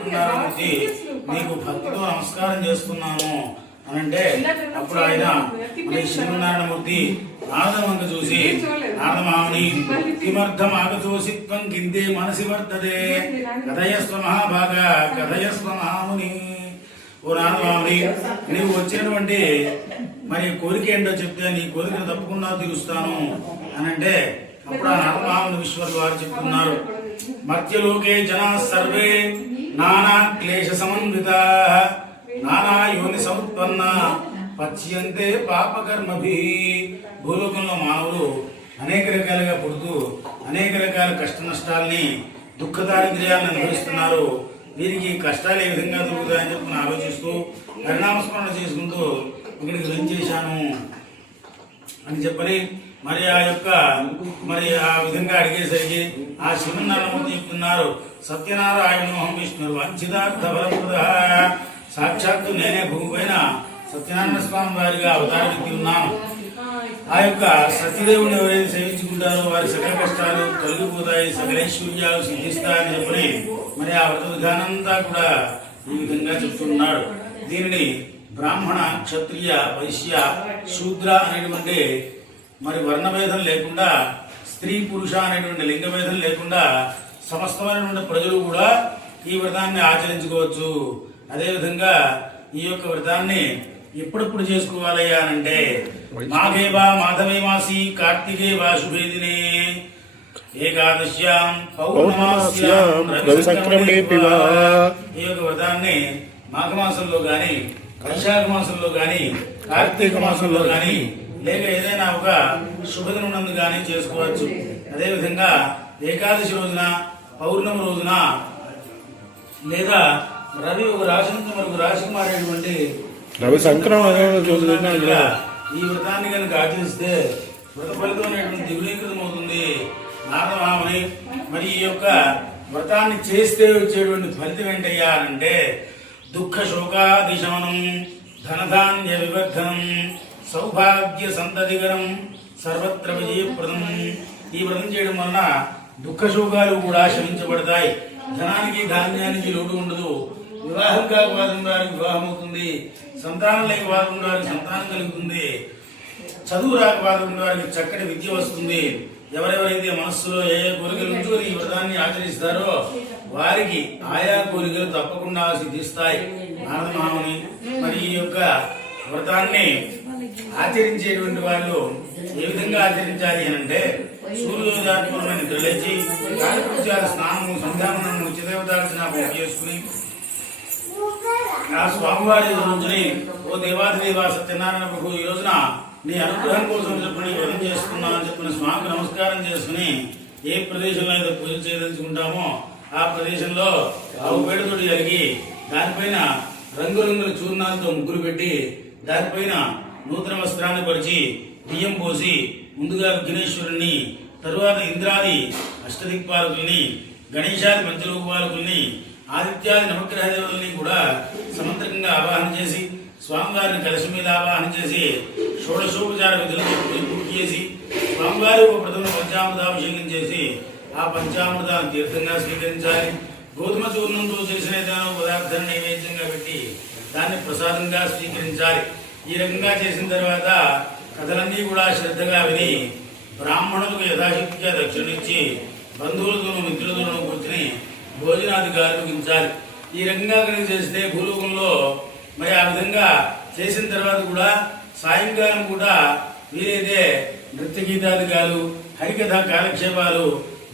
సత్యనారాయణమూర్తి నీకు భక్తితో నమస్కారం చేస్తున్నాను అని అంటే అప్పుడు ఆయన మన శ్రీనారాయణమూర్తి నారదవంక చూసి నారదమాముని కిమర్థం ఆగతోసిత్వం కిందే మనసి వర్తదే కథయస్వ మహాభాగ కథయస్వ మహాముని. ఓ నారదమాముని, నీవు వచ్చినటువంటి మరి కోరిక ఏంటో చెప్తే నీ కోరికను తప్పకుండా తీరుస్తాను అని అంటే అప్పుడు ఆ నారదమాముని విశ్వర్ వారు చెప్తున్నారు, మర్త్యలోకే జనా సర్వే నానా క్లేశ సమన్విత నానా యోని సముత్పన్న పచ్యంతే పాపకర్మభి. భూలోకంలో మానవులు అనేక రకాలుగా పుడుతూ అనేక రకాల కష్ట నష్టాలని దుఃఖ దారిద్ర్యాలను అనుభవిస్తున్నారు. వీరికి కష్టాలు ఏ విధంగా దొరుకుతాయని చెప్పి ఆలోచిస్తూ పరిణామస్మరణ చేసుకుంటూ ఇక్కడికి వెంచేశాను అని చెప్పని మరి ఆ విధంగా అడిగేసరికి ఆ శ్రీమన్నారాయణమూర్తి చెప్తున్నారు, సత్యనారాయణోహం విష్ణు వంచితార్థ ఫలప్రద. సాక్షాత్తు నేనే భూమి పైన సత్యనారాయణ స్వామి వారిగా అవతారం ఎత్తి ఉన్నాను. ఆ యొక్క సత్యదేవుని ఎవరైతే సేవించుకుంటారో వారి సకల కష్టాలు తొలగిపోతాయి, సకలేశ్వర్యాలు సిద్ధిస్తాయని చెప్పని మరి ఆ వ్రత విధానంతా కూడా ఈ విధంగా చెప్తున్నాడు. దీనిని బ్రాహ్మణ, క్షత్రియ, వైశ్య, శూద్ర అనేటువంటి మరి వర్ణభేదం లేకుండా, స్త్రీ పురుష అనేటువంటి లింగభేదం లేకుండా సమస్తమైనటువంటి ప్రజలు కూడా ఈ వ్రతాన్ని ఆచరించుకోవచ్చు. అదేవిధంగా ఈ యొక్క వ్రతాన్ని ఎప్పుడెప్పుడు చేసుకోవాలయ్యా అంటే మాఘే వా మాధవే మాసి కార్తికే వా శుభే దినే ఏకాదశ్యాం పౌర్ణమాస్యాం రవి సంక్రమణేపి వా. ఈ యొక్క వ్రతాన్ని మాఘమాసంలో గాని, వైశాఖ మాసంలో గాని, కార్తీక మాసంలో గాని లేక ఏదైనా ఒక శుభదినందు గాని చేసుకోవచ్చు. అదేవిధంగా ఏకాదశి రోజున, పౌర్ణమి రోజున లేదా రవి ఒక రాశి నుంచి మరొక రాశికి మారేటువంటి రవి సంక్రమణ ఈ వ్రతాన్ని కనుక ఆచరిస్తే వ్రత ఫలితం అనేటువంటి దిగులీకృతం అవుతుంది. నారదమాముని మరి ఈ యొక్క వ్రతాన్ని చేస్తే వచ్చేటువంటి ఫలితం ఏంటయ్యా అంటే దుఃఖ శోకాదిశమనం, ధనధాన్య వివర్ధనం, సౌభాగ్య సంతతికరం, సర్వత్ర విజయప్రదం. ఈ వ్రతం చేయడం వలన దుఃఖ శోకాలు కూడా శమించబడతాయి, ధనానికి ధాన్యానికి లోటు ఉండదు, వివాహం కాక వాదం వారికి వివాహం అవుతుంది, సంతానం లేక వాదం వారికి సంతానం కలుగుతుంది, చదువు రాక వాదం వారికి చక్కటి విద్య వస్తుంది. ఎవరెవరైతే మనస్సులో ఏ కోరికలు ఉంచుకొని ఈ వ్రతాన్ని ఆచరిస్తారో వారికి ఆయా కోరికలు తప్పకుండా సిద్ధిస్తాయి. నారదమాముని మరి ఈ యొక్క వ్రతాన్ని ఆచరించేటువంటి వాళ్ళు ఏ విధంగా ఆచరించాలి అని అంటే సూర్యోదయాత్మకమైన నిద్రలేచి కాలకృత్యాల స్నానము, సంధ్యావనము, నిత్యదేవతార్చన చేసుకుని ఆ స్వామివారి రోజుని ఓ దేవాదిదేవ సత్యనారాయణ ప్రభు ఈ రోజున నీ అనుగ్రహం కోసం చెప్పని వ్రతం చేసుకున్నా అని చెప్పిన స్వామికి నమస్కారం చేసుకుని ఏ ప్రదేశంలో అయితే పూజ చేయదలుచుకుంటామో ఆ ప్రదేశంలో ఆవు పేడతోటి కలిగి దానిపైన రంగురంగుల చూర్ణాలతో ముగ్గులు పెట్టి దానిపైన నూతన వస్త్రాన్ని పరిచి బియ్యం పోసి ముందుగా విఘ్నేశ్వరుణ్ణి, తరువాత ఇంద్రాది అష్టదిక్పాలకుల్ని, గణేశాది పంచలోకపాలకుల్ని, ఆదిత్యాది నవగ్రహ దేవతల్ని కూడా సమంత్రకంగా ఆవాహన చేసి స్వామివారిని కలశ మీద ఆవాహన చేసి షోడశోపచార విధులతో పూర్తి చేసి స్వామివారి ఒక ప్రథమ పంచామృతాభిషేకం చేసి ఆ పంచామృతాన్ని తీర్థంగా స్వీకరించాలి. గోధుమ చూర్ణంతో చేసిన ఏదైనా పదార్థాన్ని నైవేద్యంగా పెట్టి దాన్ని ప్రసాదంగా స్వీకరించాలి. ఈ రకంగా చేసిన తర్వాత కథలన్నీ కూడా శ్రద్ధగా విని బ్రాహ్మణులకు యథాశక్తిగా దక్షిణించి బంధువులతోనూ మిత్రులతోనూ కూర్చుని భోజనాధికారులు గించాలి. ఈ రకంగా కనుక చేస్తే భూలోకంలో మరి ఆ విధంగా చేసిన తర్వాత కూడా సాయంకాలం కూడా వీలైతే నృత్య గీతాధికారులు, హరికథ కాలక్షేపాలు,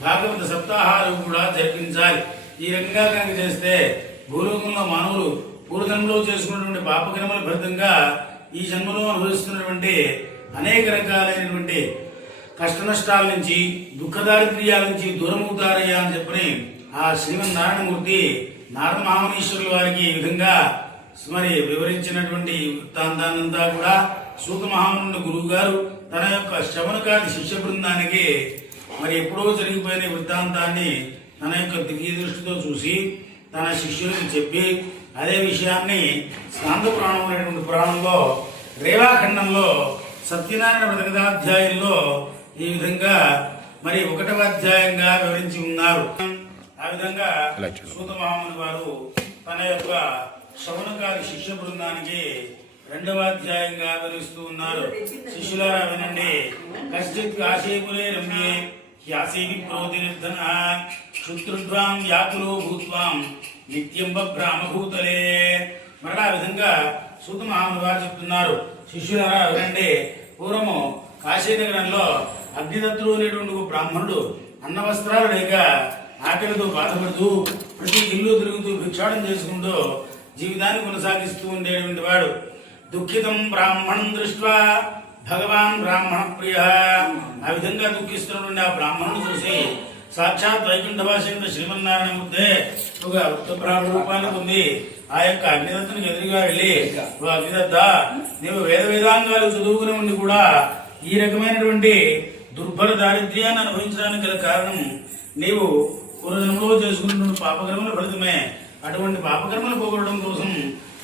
భాగవత సప్తాహాలు కూడా జరిపించాలి. ఈ రకంగా కనుక చేస్తే భూలోకంలో మానవులు పూర్వజన్మలో చేసుకున్నటువంటి పాపకర్మల ఫలితంగా ఈ జన్మలో అనుభవిస్తున్నటువంటి అనేక రకాలైనటువంటి కష్ట నష్టాల నుంచి, దుఃఖ దారిద్ర్యాల నుంచి దూరమవుతారయ్యా అని చెప్పని ఆ శ్రీమన్నారాయణమూర్తి నారదమహామునీశ్వరుల వారికి ఈ విధంగా మరి వివరించినటువంటి వృత్తాంతాన్నంతా కూడా సూత మహాముని గురువు గారు తన యొక్క శవనకాది శిష్య బృందానికి మరి ఎప్పుడో జరిగిపోయిన వృత్తాంతాన్ని తన యొక్క దివ్య దృష్టితో చూసి తన శిష్యులకు చెప్పి అదే విషయాన్ని స్కాంద పురాణం అనేటువంటి పురాణంలో రేవాఖండంలో సత్యనారాయణ వ్రతకథాధ్యాయంలో ఈ విధంగా మరి 1వ అధ్యాయంగా వివరించి ఉన్నారు. ఆ ఆ విధంగా సూత మహాముని వారు తన యొక్క శౌనకాది శిష్య బృందానికి 2వ అధ్యాయంగా వివరిస్తూ ఉన్నారు. శిష్యులారా వినండి. కశ్చిత్ కాశీపురే రమ్యే హ్యాసీ విప్రోతి నిర్ధన శుత్రుడ్వాం వ్యాకులో భూత్వాం నిత్యం బ్రాహ్మభూతలే. మరలా ఆ విధంగా సూత మహాముని వారు చెప్తున్నారు. శిష్యులారా వినండి. పూర్వము కాశీనగరంలో అగ్నిదత్తుడు అనేటువంటి ఒక బ్రాహ్మణుడు అన్న వస్త్రాలు లేక ఆకలితో బాధపడుతూ ప్రతి ఇల్లు తిరుగుతూ భిక్షాటం చేసుకుంటూ జీవితాన్ని కొనసాగిస్తూ ఉండేటువంటి వాడు. దుఃఖితం బ్రాహ్మణం దృష్ట్వా భగవాన్ బ్రాహ్మణ ప్రియ. ఆ విధంగా దుఃఖిస్తున్నటువంటి ఆ బ్రాహ్మణుడు చూసి సాక్షాత్ వైకుంఠవాసైన శ్రీమన్నారాయణమూర్తే ఒక బ్రాహ్మణ రూపాన్ని పొంది ఆ యొక్క అగ్నిదత్తునికి ఎదురుగా వెళ్ళి, ఓ అగ్నిదత్త, నీవు వేదాంగాలు చదువుకుని ఉండి కూడా ఈ రకమైనటువంటి దుర్భర దారిద్ర్యాన్ని అనుభవించడానికి గల కారణం నీవు పూర్వజన్మలో చేసుకున్న పాపకర్మల ఫలితమే. అటువంటి పాపకర్మలు పోగొట్టడం కోసం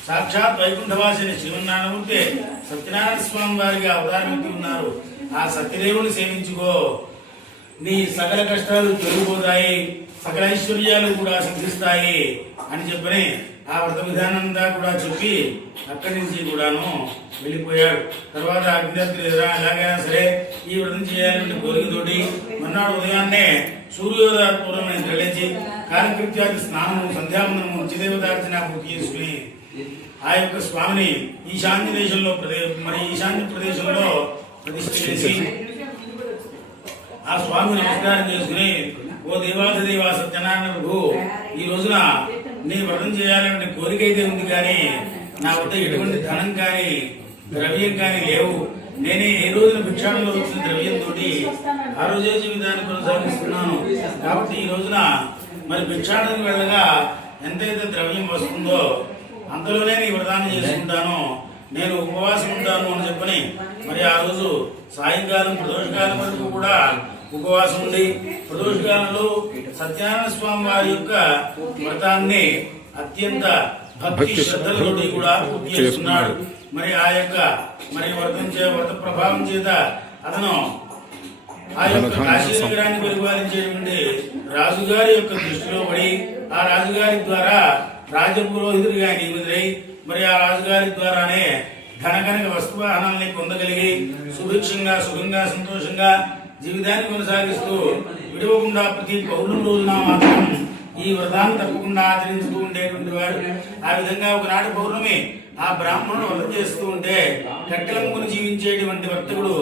సాక్షాత్ వైకుంఠవాసిని శ్రీమన్నారాయణమూర్తి సత్యనారాయణ స్వామి వారికి అవతారం ఉన్నారు. ఆ సత్యదేవుని సేవించుకో, నీ సకల కష్టాలు తొలగిపోతాయి, సకల ఐశ్వర్యాలు కూడా సిద్ధిస్తాయి అని చెప్పని ఆ వ్రత విధానంతా కూడా చెప్పి అక్కడి నుంచి కూడాను వెళ్ళిపోయాడు. తర్వాత అగ్నిదత్తుడు ఎలాగైనా సరే ఈ వ్రతం చేయాలంటే కోరికతోటి మన్నాడు ఉదయాన్నే సూర్యోదయపూర్వమైన తెలిసి కాలకృత్యాది స్నానము సంధ్యావందనము నిత్యదేవతార్చన పూర్తి చేసుకుని ఆ యొక్క స్వామిని ఈశాన్య దేశంలో ఈశాన్య ప్రదేశంలో ప్రతిష్ఠ చేసి ఆ స్వామిని నమస్కారం చేసుకుని, ఓ దేవాధిదేవ సత్యనారాయణ ప్రభు, ఈ రోజున నీ వ్రతం చేయాలంటే కోరిక అయితే ఉంది, కానీ నా వద్ద ఎటువంటి ధనం కానీ ద్రవ్యం కానీ లేవు. నేనే ఏ రోజున భిక్షాటంలో వచ్చిన ద్రవ్యంతో ఆ రోజే జీవితాన్ని కొనసాగిస్తున్నాను. కాబట్టి ఈ రోజున మరి భిక్షాటనకు వెళ్ళగా ఎంతైతే ద్రవ్యం వస్తుందో అంతలోనే నీ వ్రతాన్ని చేసుకుంటాను, నేను ఉపవాసం ఉంటాను అని చెప్పని మరి ఆ రోజు సాయంకాలం ప్రదోషకాలం వరకు కూడా ఉపవాసం ఉండి ప్రదోషకాలంలో సత్యనారాయణ స్వామి వారి యొక్క వ్రతాన్ని అత్యంత భక్తి శ్రద్ధలతోటి కూడా పూర్తి చేస్తున్నాడు. మరి ఆ యొక్క వ్రత ప్రభావం చేత అతను ఆ యొక్క కాశీ నగరాన్ని పరిపాలించేటువంటి రాజుగారి యొక్క దృష్టిలో పడి ఆ రాజుగారి ద్వారా రాజపురోహితుడిగా నియమితులై మరి ఆ రాజుగారి ద్వారానే ఘనఘనక వస్తువాహనాల్ని పొందగలిగి సుభిక్షంగా సుఖంగా సంతోషంగా జీవితాన్ని కొనసాగిస్తూ విడవకుండా ప్రతి పౌర్ణమి రోజున మాత్రం ఈ వ్రతాన్ని తప్పకుండా ఆచరిస్తూ ఉండేటువంటి వాడు. ఆ విధంగా ఒకనాటి పౌర్ణమి ఆ బ్రాహ్మణుడు వ్రతం చేస్తూ ఉంటే కట్టెలమ్ముకుని జీవించేటువంటి వర్తకుడు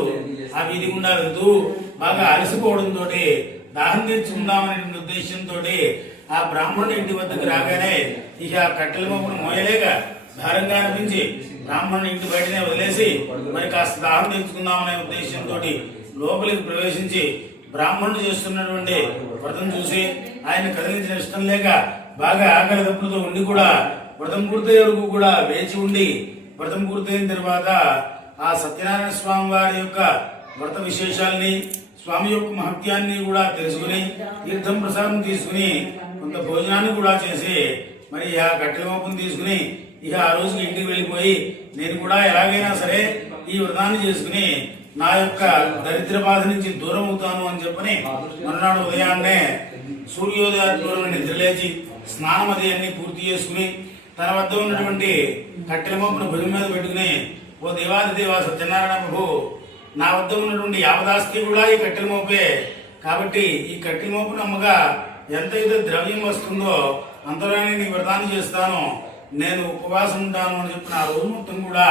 ఆ వీధి గుండా వెళ్తూ బాగా అలసిపోవడంతో దాహం తీర్చుకుందామనే ఉద్దేశంతో ఆ బ్రాహ్మణుడు ఇంటి వద్దకు రాగానే ఇక కట్టెల మొక్కను మోయలేక భారంగా అనిపించి బ్రాహ్మణుడు ఇంటి బయటనే వదిలేసి మరి కాస్త దాహం తీర్చుకుందామనే ఉద్దేశంతో లోపలికి ప్రవేశించి బ్రాహ్మణుడు చేస్తున్నటువంటి వ్రతం చూసి ఆయన కదిలించిన ఇష్టం లేక బాగా ఆకలి దప్పులతో ఉండి కూడా వ్రతం పూర్తయ్యే వరకు కూడా వేచి ఉండి వ్రతం పూర్తయిన తర్వాత ఆ సత్యనారాయణ స్వామి వారి యొక్క వ్రత విశేషాల్ని స్వామి యొక్క మహత్యాన్ని కూడా తెలుసుకుని తీర్థం ప్రసాదం తీసుకుని కొంత భోజనాన్ని కూడా చేసి మరి ఆ కట్టెల మోపును తీసుకుని ఇక ఆ రోజుకి ఇంటికి వెళ్ళిపోయి నేను కూడా ఎలాగైనా సరే ఈ వ్రతాన్ని చేసుకుని నా యొక్క దరిద్ర బాధ నుంచి దూరం అవుతాను అని చెప్పని మరునాడు ఉదయాన్నే సూర్యోదయాత్మూలమైన నిద్రలేచి స్నానం అది అన్ని పూర్తి చేసుకుని తన వద్ద ఉన్నటువంటి కట్టెల మోపును భుజం మీద పెట్టుకుని, ఓ దేవాదిదేవ సత్యనారాయణ ప్రభు, నా వద్ద ఉన్నటువంటి యావదాస్తి కూడా ఈ కట్టెల మోపే, కాబట్టి ఈ కట్టెల మోపును అమ్మగా ఎంతైతే ద్రవ్యం వస్తుందో అంతలోనే నీ వ్రతాన్ని చేస్తాను, నేను ఉపవాసం ఉంటాను అని చెప్పిన ఆ రోజు మొత్తం కూడా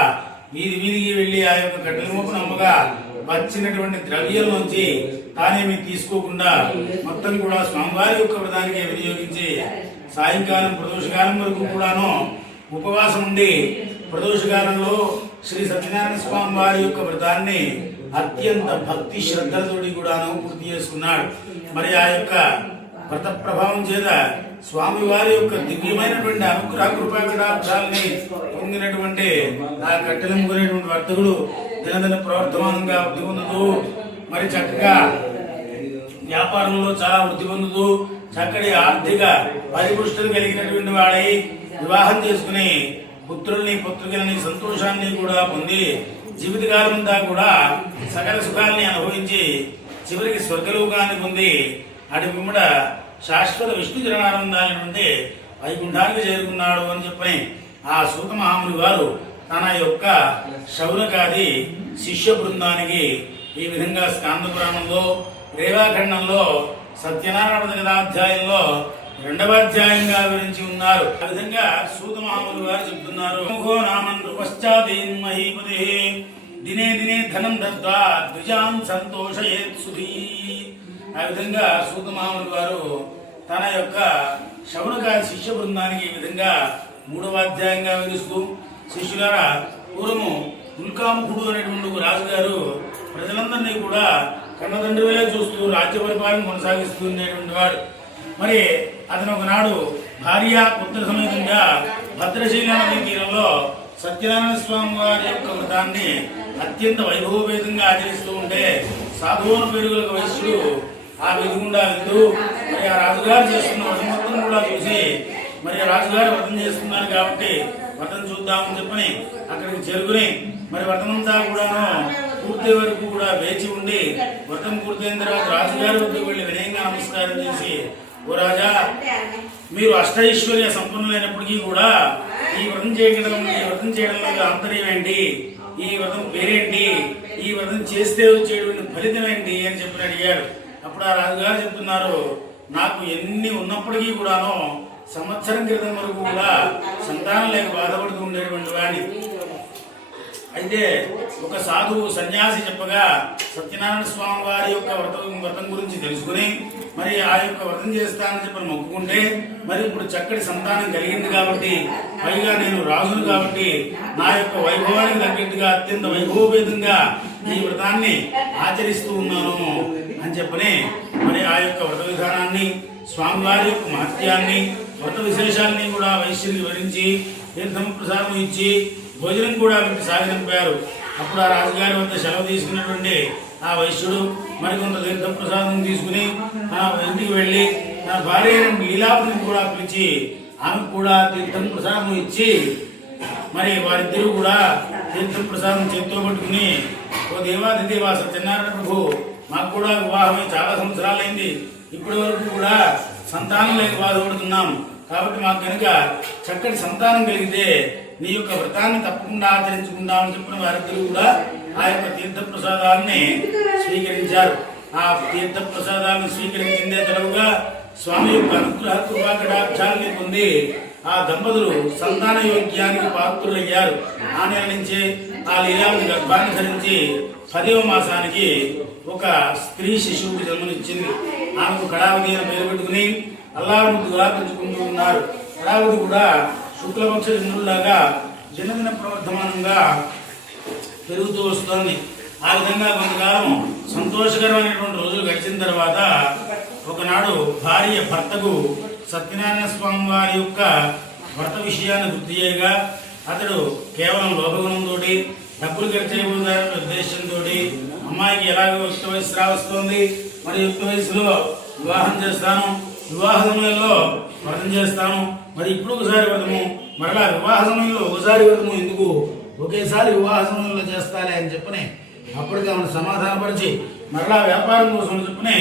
వీధికి వెళ్లి ఆ యొక్క కట్టెల మోపును అమ్మగా వచ్చినటువంటి ద్రవ్యంలోంచి తానేమి తీసుకోకుండా మొత్తం కూడా స్వామివారి యొక్క వ్రతానికి వినియోగించి సాయంకాలం ప్రదోషకాలం వరకు కూడాను ఉపవాసం ఉండి ప్రదోషకాలంలో శ్రీ సత్యనారాయణ స్వామి వారి యొక్క వ్రతాన్ని అత్యంత భక్తి శ్రద్ధలతోటి కూడాను పూర్తి చేసుకున్నాడు. మరి ఆ యొక్క వ్రత ప్రభావం చేత స్వామి వారి యొక్క దివ్యమైనటువంటి అనుగ్రహ కృపా కటాక్షాలని పొందినటువంటి ఆ కట్టెలమ్ముకునేటువంటి వర్తకుడు దినదిన ప్రవర్తమానంగా వృద్ధి పొందుతూ మరి చక్కగా వ్యాపారంలో చాలా వృద్ధి పొందుతూ చక్కటి ఆర్థిక పరిపుష్టిని కలిగినటువంటి వాడై వివాహం చేసుకుని పుత్రుల్ని పుత్రికలని సంతోషాన్ని కూడా పొంది జీవితకాలం అంతా కూడా సకల సుఖాలని అనుభవించి చివరికి స్వర్గలోకాన్ని పొంది అటు పిమ్మట శాశ్వత విష్ణు జనానందాన్ని నుండి వైకుంఠానికి చేరుకున్నాడు అని చెప్పని ఆ సూత మహాముని వారు తన యొక్క శౌనకాది శిష్య బృందానికి ఈ విధంగా స్కాంద పురాణంలో రేవాఖండంలో సత్యనారాయణ కథాధ్యాయంలో 2వ అధ్యాయంగా వివరించి ఉన్నారు. ఆ విధంగా సూత మహాముని వారు చెప్తున్నారు. దినే దినే ధనం దత్వా ద్విజాన్ సంతోషయేత్ సుధీ. ఆ విధంగా సూత మహాముని వారు తన యొక్క శౌనకాది శిష్య బృందానికి ఈ విధంగా 3వ అధ్యాయంగా వివరిస్తూ, శిష్యులారా, పూర్వము ఉల్కాముఖుడు అనేటువంటి ఒక రాజుగారు ప్రజలందరినీ కూడా కన్నతండ్రివలే చూస్తూ రాజ్య పరిపాలన కొనసాగిస్తూ ఉండేటువంటి వాడు. మరి అతను ఒకనాడు భార్య పుత్ర సమేతంగా భద్రశీల నదీ తీరంలో సత్యనారాయణ స్వామి వారి యొక్క వ్రతాన్ని అత్యంత వైభవపేతంగా ఆచరిస్తూ ఉంటే సాధువున పెరుగుల వైశ్యుడు ఆ వీధి గుండా వెళ్తూ మరి ఆ రాజుగారు చేస్తున్న వ్రతం మొత్తం కూడా చూసి, మరి ఆ రాజుగారు వ్రతం చేస్తున్నారు కాబట్టి వ్రతం చూద్దామని చెప్పని అక్కడికి చేరుకుని మరి వ్రతమంతా కూడాను పూర్తి వరకు కూడా వేచి ఉండి వ్రతం పూర్తయిన తర్వాత రాజుగారి వద్దకు వెళ్ళి వినయంగా నమస్కారం చేసి, ఓ రాజా, మీరు అష్టైశ్వర్య సంపన్నులైనప్పటికీ కూడా ఈ వ్రతం చేయడంలో ఆంతర్యం ఏంటి, ఈ వ్రతం పేరేంటి, ఈ వ్రతం చేస్తే వచ్చేటువంటి ఫలితం ఏంటి అని చెప్పి అడిగాడు. అప్పుడు ఆ రాజుగారు చెప్తున్నారు, నాకు ఎన్ని ఉన్నప్పటికీ కూడాను సంవత్సరం క్రితం వరకు కూడా సంతానం లేక బాధపడుతూ ఉండేటువంటి వాడిని. అయితే ఒక సాధువు సన్యాసి చెప్పగా సత్యనారాయణ స్వామి వారి యొక్క వ్రతం గురించి తెలుసుకుని మరి ఆ యొక్క వ్రతం చేస్తానని చెప్పి మొక్కుకుంటే మరి ఇప్పుడు చక్కటి సంతానం కలిగింది కాబట్టి, పైగా నేను రాజును కాబట్టి నా యొక్క వైభవానికి తగ్గట్టుగా అత్యంత వైభవపేతంగా ఈ వ్రతాన్ని ఆచరిస్తూ ఉన్నాను అని చెప్పని మరి ఆ యొక్క వ్రత విధానాన్ని, స్వామివారి యొక్క మహత్యాన్ని, వ్రత విశేషాన్ని కూడా వైశ్యునికి వివరించి తీర్థం ప్రసాదం ఇచ్చి భోజనం కూడా పెట్టి సాగనింపారు. అప్పుడు ఆ రాజుగారి వద్ద సెలవు తీసుకున్నటువంటి ఆ వైశ్యుడు మరికొంత తీర్థ ప్రసాదం తీసుకుని ఆ ఇంటికి వెళ్ళి తన భార్య లీలావతిని కూడా పిలిచి ఆమెకు కూడా తీర్థం ప్రసాదం ఇచ్చి మరి వారిద్దరూ కూడా తీర్థం ప్రసాదం చేతితో పట్టుకుని, ఓ దేవాదిదేవా సత్యనారాయణ ప్రభు, మాకు కూడా వివాహమై చాలా సంవత్సరాలైంది, ఇప్పటి వరకు కూడా సంతానం లేక బాధపడుతున్నాం, కాబట్టి మాకు కనుక చక్కటి సంతానం కలిగితే నీ యొక్క వ్రతాన్ని తప్పకుండా ఆచరించుకుందామని చెప్పిన వారిద్దరూ కూడా ఆ యొక్క తీర్థ ప్రసాదాన్ని స్వీకరించారు. ఆ తీర్థ ప్రసాదాన్ని స్వీకరించిందే తడవుగా స్వామి యొక్క అనుగ్రహ కృపాకటాక్షాలని పొంది ఆ దంపతులు సంతాన యోగ్యానికి పాత్రులయ్యారు. ఆ నెల నుంచి ఆ లీలావతి గర్భాన్ని ధరించి 10వ మాసానికి ఒక స్త్రీ శిశువుకి జన్మనిచ్చింది. ఆమెకు కళావతి అని పేరు పెట్టుకుని అల్లాముద్దుగా పెంచుకుంటూ ఉన్నారు. కళావతి కూడా శుక్లపక్ష చంద్రులాగా దినదిన ప్రవర్ధమానంగా పెరుగుతూ వస్తోంది. ఆ విధంగా కొంతకాలం సంతోషకరమైనటువంటి రోజులు గడిచిన తర్వాత ఒకనాడు భార్య భర్తకు సత్యనారాయణ స్వామి వారి యొక్క భర్త విషయాన్ని గుర్తు చేయగా అతడు కేవలం లోభగుణంతో డబ్బులు ఖర్చు చేయబోతారనే ఉద్దేశంతో అమ్మాయికి ఎలాగో యుక్త వయసు రావస్తోంది, మరి యుక్త వయసులో వివాహం చేస్తాను, వివాహ సమయంలో వ్రతం చేస్తాను, మరి ఇప్పుడు ఒకసారి వ్రతము, మరలా వివాహ సమయంలో ఒకసారి వ్రతము ఎందుకు, ఒకేసారి వివాహ సమయంలో చేస్తాలే అని చెప్పని అప్పటికి ఆమెను సమాధానపరిచి మరలా వ్యాపారం కోసం చెప్పని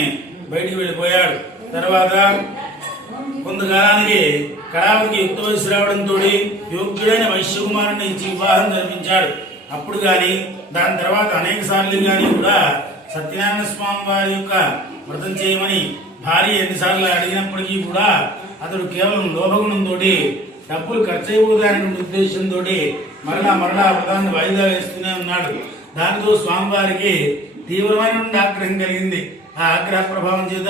బయటికి వెళ్ళిపోయాడు. తర్వాత కొంతకాలానికి కళావతికి యుక్త వయసు రావడంతో యోగ్యుడైన వైశ్యకుమారుని ఇచ్చి వివాహం జరిపించాడు. అప్పుడు కానీ దాని తర్వాత అనేక సార్లు కానీ కూడా సత్యనారాయణ స్వామి వారి యొక్క వ్రతం చేయమని భార్య ఎన్నిసార్లు అడిగినప్పటికీ కూడా అతడు కేవలం లోభగుణంతో డబ్బులు ఖర్చు అయిపోతాయనే ఉద్దేశంతో మరలా వ్రతాన్ని వాయిదా వేస్తూనే ఉన్నాడు. దానితో స్వామివారికి తీవ్రమైనటువంటి ఆగ్రహం కలిగింది. ఆ ఆగ్రహ ప్రభావం చేత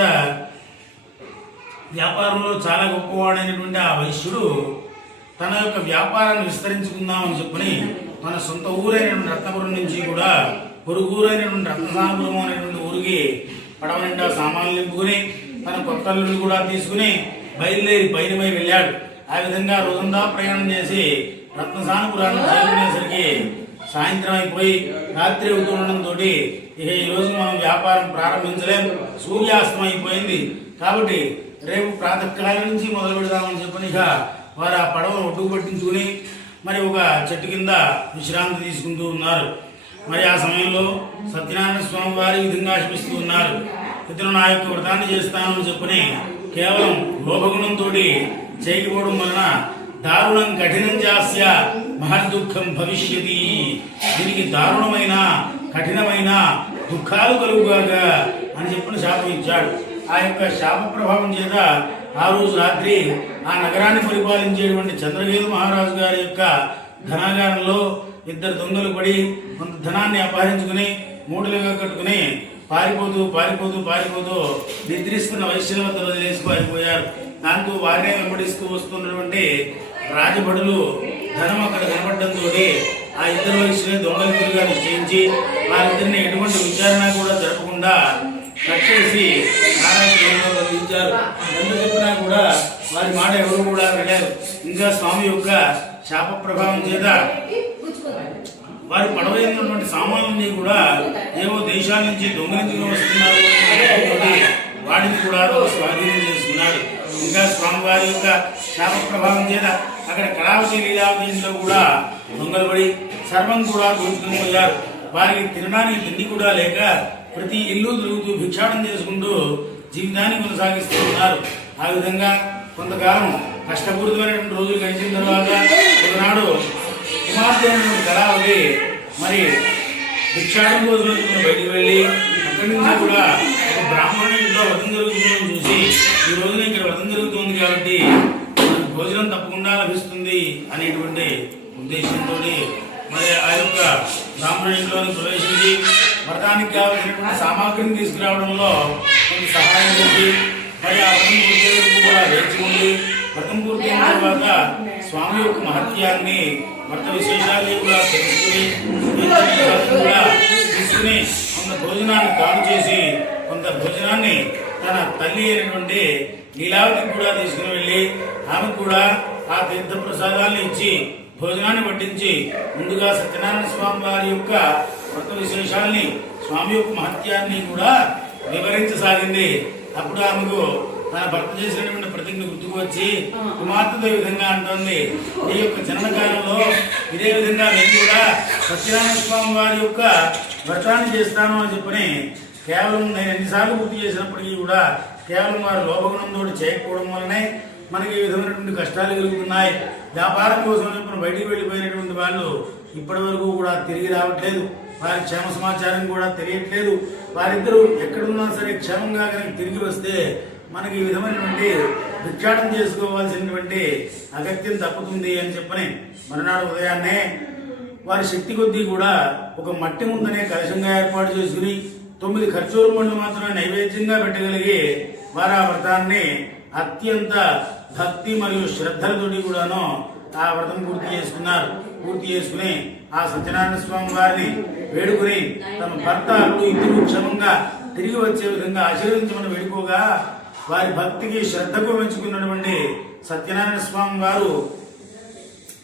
వ్యాపారంలో చాలా గొప్పవాడైనటువంటి ఆ వైశ్యుడు తన యొక్క వ్యాపారాన్ని విస్తరించుకుందామని చెప్పని మన సొంత ఊరైనటువంటి రత్నపురం నుంచి కూడా పొరుగురైనటువంటి రత్నసానపురం అనేటువంటి ఊరికి పడవ నిండా సామాన్లు నింపుకుని తన కొత్త అల్లుడిని కూడా తీసుకుని బయలుదేరి పైనమై వెళ్ళాడు. ఆ విధంగా రోజంతా ప్రయాణం చేసి రత్నసానపురాన్ని చేరుకునేసరికి సాయంత్రం అయిపోయి రాత్రి అవుతుండడంతో ఇక ఈ రోజు మనం వ్యాపారం ప్రారంభించలేం, సూర్యాస్తం అయిపోయింది, కాబట్టి రేపు ప్రాతకాలం నుంచి మొదలు పెడదామని చెప్పని ఇక వారు ఆ పడవను ఒడ్డుకు పట్టించుకుని మరి ఒక చెట్టు కింద విశ్రాంతి తీసుకుంటూ ఉన్నారు. మరి ఆ సమయంలో సత్యనారాయణ స్వామి వారి విధంగా ఆశిస్తూ ఉన్నారు. ఇతను నా యొక్క వ్రతాన్ని చేస్తాను అని చెప్పని కేవలం లోభగుణంతో చేయకపోవడం వలన దారుణం కఠినం జాస్య మహద్దుఃఖం భవిష్యతి, దీనికి దారుణమైన కఠినమైన దుఃఖాలు కలుగుగాక అని చెప్పిన శాపం ఇచ్చాడు. ఆ యొక్క శాప ప్రభావం చేత ఆ రోజు రాత్రి ఆ నగరాన్ని పరిపాలించేటువంటి చంద్రకేతు మహారాజు గారి యొక్క ధనాగారంలో ఇద్దరు దొంగలు పడి కొంత ధనాన్ని అపహరించుకుని మూటలుగా కట్టుకుని పారిపోతూ నిద్రిస్తున్న వైశ్యుల వద్ద వదిలేసి పారిపోయారు. దాంతో వారినే వెంబడిస్తూ వస్తున్నటువంటి రాజభటులు ధనం అక్కడ కనబడడంతో ఆ ఇద్దరు వైశ్యులని దొంగలిద్దరుగా నిశ్చయించి వారిద్దరిని ఎటువంటి విచారణ కూడా జరపకుండా కట్టేసి నారాయణ బంధించారు. ఎంత చెప్పినా కూడా వారి మాట ఎవరు కూడా వినలేదు. ఇంకా స్వామి యొక్క శాప ప్రభావం చేత వారి పడవైనటువంటి సామాన్యుని కూడా ఏవో దేశాల నుంచి దొంగలించుకుని వస్తున్నారు వాడిని కూడా స్వాధీనం చేసుకున్నాడు. ఇంకా స్వామివారి యొక్క శాప ప్రభావం చేత అక్కడ కళావతి లీలావతిలో కూడా దొంగలు పడి సర్వం కూడా దోచుకుని పోయారు. వారికి తినడానికి తిండి కూడా లేక ప్రతి ఇల్లు తిరుగుతూ భిక్షాటం చేసుకుంటూ జీవితాన్ని కొనసాగిస్తూ ఉన్నారు. ఆ విధంగా కొంతకాలం కష్టపూరితమైనటువంటి రోజులు గడిచిన తర్వాత ఒకనాడు కుమార్తె కళావతి మరి భిక్షాటం కోసం బయటికి వెళ్ళి అక్కడి నుంచి కూడా ఒక బ్రాహ్మణుని ఇంట్లో వ్రతం జరుగుతుందని చూసి ఈ రోజున ఇక్కడ వ్రతం జరుగుతుంది కాబట్టి భోజనం తప్పకుండా లభిస్తుంది అనేటువంటి ఉద్దేశంతో మరి ఆ యొక్క బ్రాహ్మణ ఇంట్లోని ప్రవేశించి వ్రతానికి కావాల్సినటువంటి సామాగ్రిని తీసుకురావడంలో కొంత సహాయం చేసి మరి ఆ వ్రతం పూర్తి కూడా వేచి ఉండి వ్రతం పూర్తయిన తర్వాత స్వామి యొక్క మహత్యాన్ని వ్రత విశేషాన్ని కూడా తెలుసుకుని కూడా తీసుకుని కొంత భోజనాన్ని దానం చేసి కొంత భోజనాన్ని తన తల్లి అయినటువంటి లీలావతికి కూడా తీసుకుని వెళ్ళి ఆమె కూడా ఆ తీర్థ ప్రసాదాన్ని ఇచ్చి భోజనాన్ని వడ్డించి ముందుగా సత్యనారాయణ స్వామి వారి యొక్క వ్రత విశేషాల్ని స్వామి యొక్క మహత్యాన్ని కూడా వివరించసాగింది. అప్పుడు ఆమెకు తన భర్త చేసినటువంటి ప్రతిజ్ఞ గుర్తుకు వచ్చి కుమార్తెతో ఈ విధంగా అంటుంది, ఈ యొక్క జననకాలంలో ఇదే విధంగా నేను కూడా సత్యనారాయణ స్వామి వారి యొక్క వ్రతాన్ని చేస్తాను అని చెప్పని కేవలం నేను ఎన్నిసార్లు గుర్తు చేసినప్పటికీ కూడా కేవలం వారు లోభగుణంతో చేయకపోవడం వల్లనే మనకి ఈ విధమైనటువంటి కష్టాలు కలుగుతున్నాయి. వ్యాపారం కోసం బయటికి వెళ్ళిపోయినటువంటి వాళ్ళు ఇప్పటి వరకు కూడా తిరిగి రావట్లేదు. వారి క్షేమ సమాచారం కూడా తెలియట్లేదు. వారిద్దరూ ఎక్కడున్నా సరే క్షేమంగా కనుక తిరిగి వస్తే మనకి ఈ విధమైనటువంటి భిక్షాటం చేసుకోవాల్సినటువంటి అగత్యం తప్పుతుంది అని చెప్పని మరునాడు ఉదయాన్నే వారి శక్తి కొద్దీ కూడా ఒక మట్టి ముందనే కలశంగా ఏర్పాటు చేసుకుని 9 ఖర్జూర పండ్లు మాత్రమే నైవేద్యంగా పెట్టగలిగి వారు ఆ వ్రతాన్ని అత్యంత భక్తి మరియు శ్రద్ధలతోటి కూడాను ఆ వ్రతం పూర్తి చేసుకుని ఆ సత్యనారాయణ స్వామి వారిని వేడుకుని తమ భర్త అల్లుడు ఇద్దరు క్షేమంగా తిరిగి వచ్చే విధంగా ఆశీర్వదించమని వేడుకోగా వారి భక్తికి శ్రద్ధకు మెచ్చుకున్నటువంటి సత్యనారాయణ స్వామి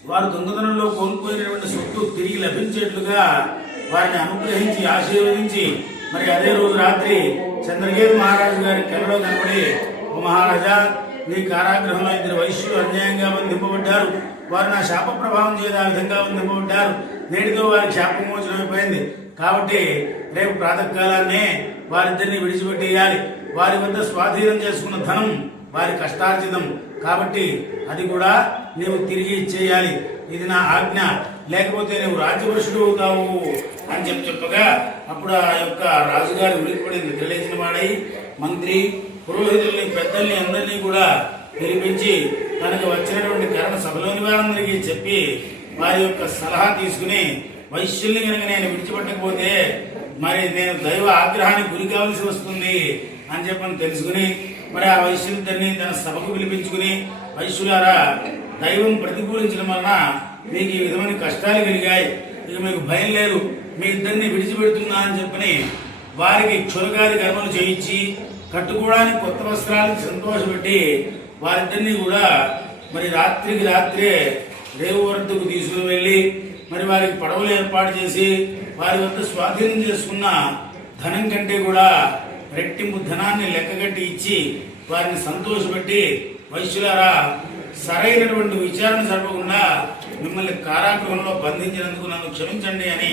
వారు దొంగతనంలో కోల్పోయినటువంటి సొత్తు తిరిగి లభించేట్లుగా వారిని అనుగ్రహించి ఆశీర్వదించి మరి అదే రోజు రాత్రి చంద్రకేతు మహారాజు గారి కలలో కనబడి, ఓ మహారాజా, నీ కారాగృహంలో 2 వైశ్యులు అన్యాయంగా బంధింపబడ్డారు. వారు నా శాప ప్రభావం చేత ఆ విధంగా బంధింపబడ్డారు. నేటితో వారి శాపమోచనమైపోయింది. కాబట్టి రేపు ప్రాతకాలాన్నే వారిద్దరిని విడిచిపెట్టేయాలి. వారి వద్ద స్వాధీనం చేసుకున్న ధనం వారి కష్టార్జితం కాబట్టి అది కూడా నీవు తిరిగి ఇచ్చేయాలి. ఇది నా ఆజ్ఞ, లేకపోతే నువ్వు రాజ్యపురుషుడు అవుతావు అని చెప్పగా అప్పుడు ఆ యొక్క రాజుగారి ఉలిక్కిపడి నిద్రలేచిన వాడై మంత్రి పురోహితుల్ని పెద్దల్ని అందరినీ కూడా పిలిపించి తనకు వచ్చినటువంటి కరణ సభలోని వారందరికీ చెప్పి వారి యొక్క సలహా తీసుకుని వైశ్యుల్ని కనుక నేను విడిచిపెట్టకపోతే మరి నేను దైవ ఆగ్రహానికి గురి కావాల్సి వస్తుంది అని చెప్పని తెలుసుకుని మరి ఆ వైశ్యులిద్దరిని తన సభకు పిలిపించుకుని, వైశ్యులారా, దైవం ప్రతికూలించడం వలన మీకు ఈ విధమైన కష్టాలు కలిగాయి. ఇక మీకు భయం లేదు, మీ ఇద్దరిని విడిచిపెడుతున్నా అని చెప్పని వారికి క్షురగాది కర్మలు చేయించి కట్టుకోవడానికి కొత్త వస్త్రాలను సంతోషపెట్టి వారిద్దరినీ కూడా మరి రాత్రికి రాత్రే రేవు వద్దకు తీసుకుని వెళ్ళి మరి వారికి పడవలు ఏర్పాటు చేసి వారి వద్ద స్వాధీనం చేసుకున్న ధనం కంటే కూడా రెట్టింపు ధనాన్ని లెక్కగట్టి ఇచ్చి వారిని సంతోషపెట్టి, వైశ్యులారా, సరైనటువంటి విచారణ జరపకుండా మిమ్మల్ని కారాగృహంలో బంధించినందుకు నన్ను క్షమించండి అని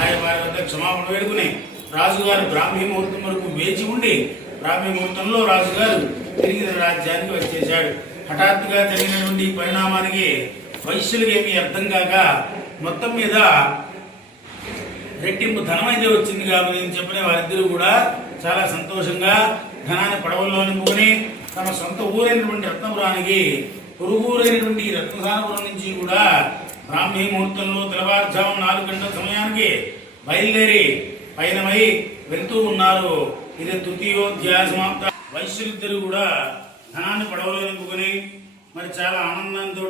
ఆయన వారి వద్ద క్షమాపణ వేడుకుని రాజుగారి బ్రాహ్మీ ముహూర్తం వరకు వేచి ఉండి బ్రాహ్మీ ముహూర్తంలో రాజుగారు తిరిగి తన రాజ్యానికి వచ్చేశాడు. హఠాత్తుగా జరిగినటువంటి పరిణామానికి వైశ్యులకి ఏమీ అర్థం కాక మొత్తం మీద రెట్టింపు ధనం అయితే వచ్చింది కాబట్టి అని చెప్పిన వారిద్దరూ కూడా చాలా సంతోషంగా ధనాన్ని పడవల్లో నింపుకొని తమ సొంత ఊరైనటువంటి రత్నపురానికి పొరుగురైనటువంటి రత్నసానపురం నుంచి కూడా బ్రాహ్మీ ముహూర్తంలో తెల్లవారుజాము 4 గంటల సమయానికి బయలుదేరి పయనమై వెళ్తూ ఉన్నారు. ఇది తృతీయోధ్యాయ సమాప్త. వైశ్యులిద్దరూ కూడా ధనాన్ని పడవలో నింపుకొని మరి చాలా ఆనందంతో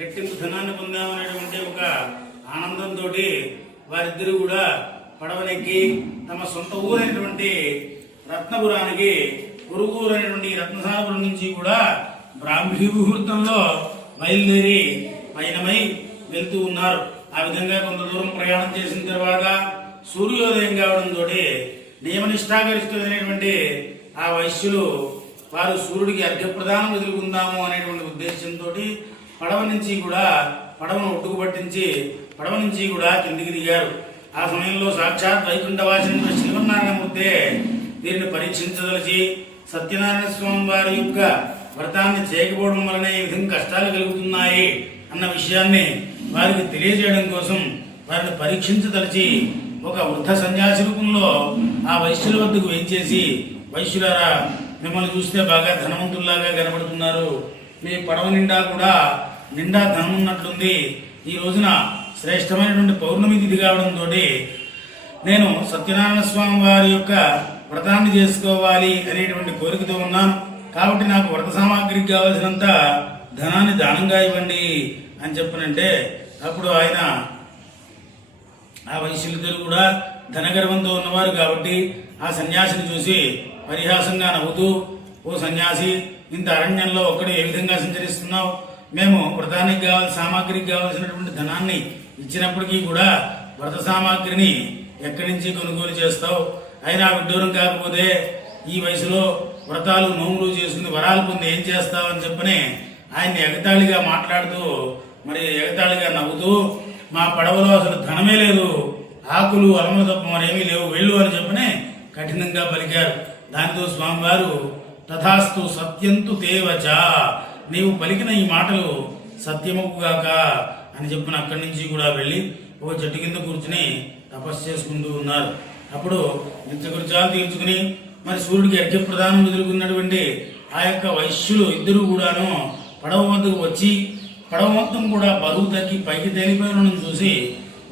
రెట్టింపు ధనాన్ని పొందామనేటువంటి ఒక ఆనందంతో వారిద్దరూ కూడా పడవనెక్కి తమ సొంత ఊరైనటువంటి రత్నపురానికి పొరుగురైనటువంటి రత్నసానపురం నుంచి కూడా బ్రాహ్మీ ముహూర్తంలో బయలుదేరి పయనమై వెళ్తూ ఉన్నారు. ఆ విధంగా కొంత దూరం ప్రయాణం చేసిన తర్వాత సూర్యోదయం కావడంతో నియమనిష్టాగరిష్టమైనటువంటి ఆ వైశ్యులు వారు సూర్యుడికి అర్ఘ్యప్రదానం వదులుకుందాము అనేటువంటి ఉద్దేశంతో పడవ నుంచి కూడా పడవను ఒట్టుకు పట్టించి పడవ నుంచి కూడా కిందికి దిగారు. ఆ సమయంలో సాక్షాత్ వైకుంఠవాసిన శ్రీమన్నారాయణమూర్తి దీనిని పరీక్షించదలిచి సత్యనారాయణ స్వామి వారి యొక్క వ్రతాన్ని చేయకపోవడం వలన ఈ విధంగా కష్టాలు కలుగుతున్నాయి అన్న విషయాన్ని వారికి తెలియజేయడం కోసం వారిని పరీక్షించదలిచి ఒక వృద్ధ సన్యాసి రూపంలో ఆ వైశ్యుల వద్దకు వేయించేసి, వైశ్యులారా, మిమ్మల్ని చూస్తే బాగా ధనవంతుల్లాగా కనబడుతున్నారు. మీ పడవ నిండా కూడా నిండా ధనం ఉన్నట్లుంది. ఈ రోజున శ్రేష్టమైనటువంటి పౌర్ణమి తిథి కావడంతో నేను సత్యనారాయణ స్వామి వారి యొక్క వ్రతాన్ని చేసుకోవాలి అనేటువంటి కోరికతో ఉన్నాను. కాబట్టి నాకు వ్రత సామాగ్రికి కావలసినంత ధనాన్ని దానంగా ఇవ్వండి అని చెప్పనంటే అప్పుడు ఆయన ఆ వైశ్యులిద్దరు కూడా ధనగర్వంతో ఉన్నవారు కాబట్టి ఆ సన్యాసిని చూసి పరిహాసంగా నవ్వుతూ, ఓ సన్యాసి, ఇంత అరణ్యంలో ఒక్కడు ఏ విధంగా సంచరిస్తున్నావు? మేము వ్రతానికి కావాల్సిన సామాగ్రికి కావాల్సినటువంటి ధనాన్ని ఇచ్చినప్పటికీ కూడా వ్రత సామాగ్రిని ఎక్కడి నుంచి కొనుగోలు చేస్తావు? అయినా విడ్డూరం కాకపోతే ఈ వయసులో వ్రతాలు నోములు చేసుకుని వరాలు పొంది ఏం చేస్తావు అని చెప్పని ఆయన్ని ఎగతాళిగా మాట్లాడుతూ, మరి ఎగతాళిగా నవ్వుతూ, మా పడవలో అసలు ధనమే లేదు, ఆకులు అలములు తప్ప మరేమీ లేవు, వెళ్ళు అని చెప్పని కఠినంగా పలికారు. దానితో స్వామివారు తథాస్తు సత్యంతు తేవచ, నీవు పలికిన ఈ మాటలు సత్యముగాక అని చెప్పిన అక్కడి నుంచి కూడా వెళ్ళి ఒక చెట్టు కింద కూర్చుని తపస్సు చేసుకుంటూ ఉన్నారు. అప్పుడు నిత్యకృత్యాలు తీర్చుకుని మరి సూర్యుడికి అర్ఘ్యప్రదానం ఎదుర్కొన్నటువంటి ఆ యొక్క వైశ్యులు ఇద్దరు కూడాను పడవ వద్దకు వచ్చి పడవ మొత్తం కూడా బరువు తగ్గి పైకి తేలిపోయిన చూసి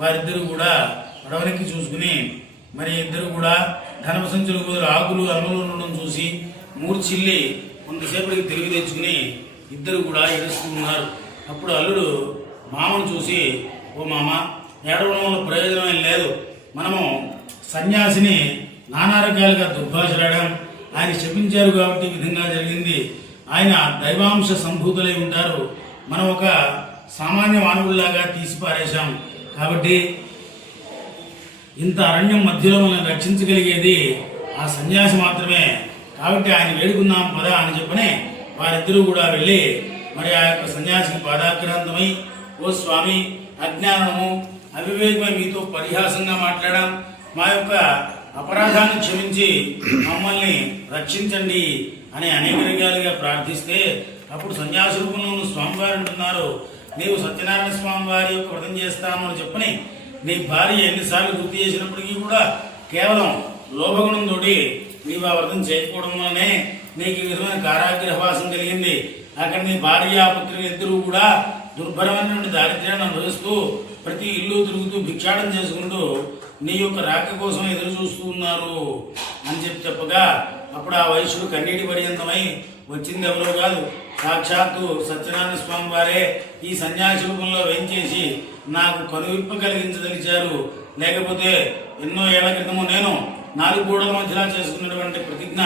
వారిద్దరూ కూడా పడవలెక్కి చూసుకుని మరి ఇద్దరు కూడా ధనమ సంచులు బదులు ఆకులు అన్నులు ఉండడం చూసి మూర్చిల్లి కొంతసేపటికి తిరిగి తెచ్చుకుని ఇద్దరు కూడా ఏడుస్తూ ఉన్నారు. అప్పుడు అల్లుడు మామను చూసి, ఓ మామ, ఏడవడం వల్ల ప్రయోజనం లేదు. మనము సన్యాసిని నానా రకాలుగా దుర్భాషలాడాం, ఆయన శపించారు కాబట్టి ఈ విధంగా జరిగింది. ఆయన దైవాంశ సంభూతులై ఉంటారు, మనం ఒక సామాన్య మానవుల్లాగా తీసి పారేశాం. కాబట్టి ఇంత అరణ్యం మధ్యలో మనం రక్షించగలిగేది ఆ సన్యాసి మాత్రమే. కాబట్టి ఆయన వేడుకుందాం పదా అని చెప్పని వారిద్దరూ కూడా వెళ్ళి మరి ఆ యొక్క సన్యాసికి పాదాక్రాంతమై, ఓ స్వామి, అజ్ఞానము అవివేకమై మీతో పరిహాసంగా మాట్లాడాం, మా యొక్క అపరాధాన్ని క్షమించి మమ్మల్ని రక్షించండి అని అనేక రకాలుగా ప్రార్థిస్తే అప్పుడు సన్యాసి రూపంలో స్వామివారు అంటున్నారు, నీవు సత్యనారాయణ స్వామి వారి యొక్క వ్రతం చేస్తాను అని చెప్పని నీ భార్య ఎన్నిసార్లు గుర్తు చేసినప్పటికీ కూడా కేవలం లోభగుణంతో నీవు ఆ వ్రతం చేయకపోవడం వల్లనే నీకు ఈ విధమైన కారాగ్రహవాసం కలిగింది. అక్కడ నీ భార్య పుత్రులు ఇద్దరు కూడా దుర్భరమైనటువంటి దారిద్ర్యాన్ని అనుభవిస్తూ ప్రతి ఇల్లు తిరుగుతూ భిక్షాటం చేసుకుంటూ నీ యొక్క రాక కోసం ఎదురు చూస్తూ ఉన్నారు అని చెప్పగా అప్పుడు ఆ వైశ్యుడు కన్నీటి పర్యంతమై, వచ్చింది ఎవరో కాదు, సాక్షాత్తు సత్యనారాయణ స్వామి వారే ఈ సన్యాసి రూపంలో వేయించేసి నాకు కనువిప్ప కలిగించదలిచారు. లేకపోతే ఎన్నో ఏళ్ల క్రితము నేను 4 గోడల మధ్యలో చేసుకున్నటువంటి ప్రతిజ్ఞ